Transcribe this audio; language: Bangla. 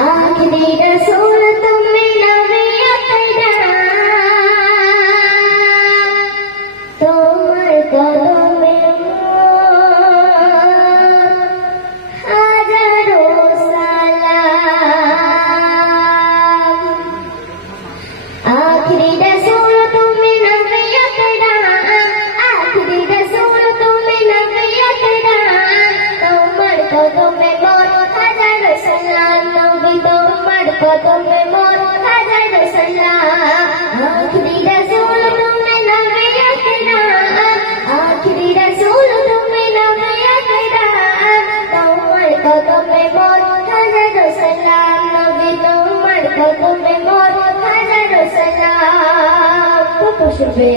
आखिरी रसूल तुम्हें नबियत তোমার কদমে হাজারো সালাম আখরি রসুল তুমি নবিয়ত আখরি রসুল তুমি নবিয়ত তোমার কদমে মোর হাজারো সালাম নবী তোমার কদমে মোর হাজারো সালাম আখরি রসুল তুমি নবিয়ত আখরি রসুল তুমি নবিয়ত তোমার কদমে মোর হাজারো সালাম নবী তোমার কদমে মোর হাজারো সালাম। কত শুনবে